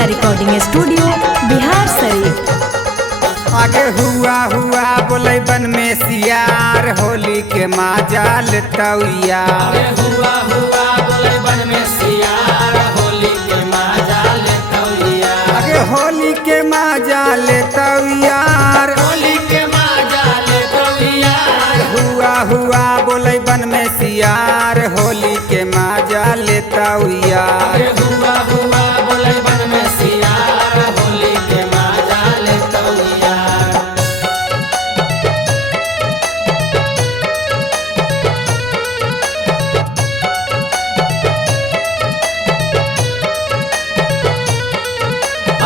Mithila recording studio Bihar Sharif. आगे हुआ हुआ बोले बन में सियार होली के माजाल तौया। हुआ हुआ बोले बन में सियार होली के माजाल तौया। आगे होली के माजाल तौयार होली के माजाल तौया। हुआ हुआ बोले बन में सियार होली के माजाल तौयार। हुआ हुआ बोले बन में सियार होली के माजाल तौया।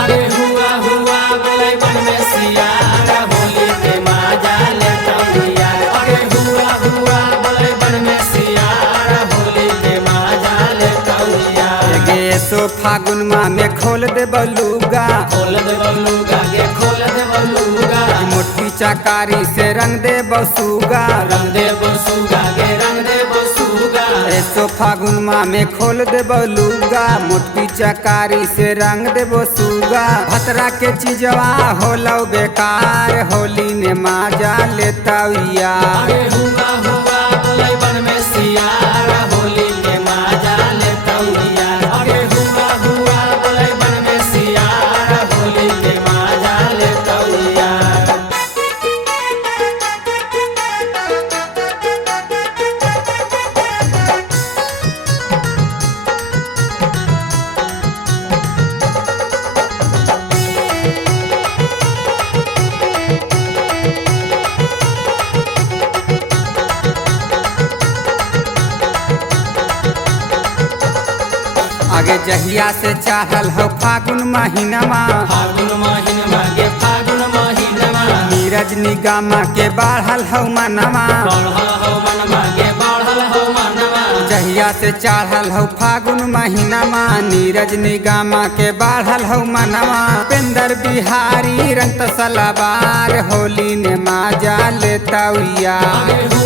अरे हुआ हुआ बोले बन में सियार होली के माजाल तौया। अरे हुआ हुआ बोले बन में सियार होली के माजाल तौया। गे सो फागुन माह में खोल दे बलूगा। खोल दे बलूगा गे खोल दे बलूगा। मोटी चकारी से रंग दे बसूगा। रंग दे बसूगा गे रंग दे बसूगा। ऐसो फागुन माह में खोल दे बलूगा। मोटी चकारी से रंग दे बसूगा। भतरा के चीजवा होलो बेकार होली ने माजा लेता यार। अरे हुआ हुआ बोले बन में सियार होली के माजाल तौया। अरे हुआ हुआ बोले बन में सियार होली के माजाल तौया। आगे जहिया से चाहल हो फागुन महीनमा। फागुन महीनमा गे फागुन महीनमा। नीरज निगामा के बाढ़ल हो मनवा। बढ़ल हो मनवा गे बढ़ल हो मनवा। जहिया से चढ़ल हो फागुन महीनमा। नीरज निगामा के बाढ़ल हो मनवा। पेंदर बिहारी रंग सलाबार होली ने माजा लेता यार।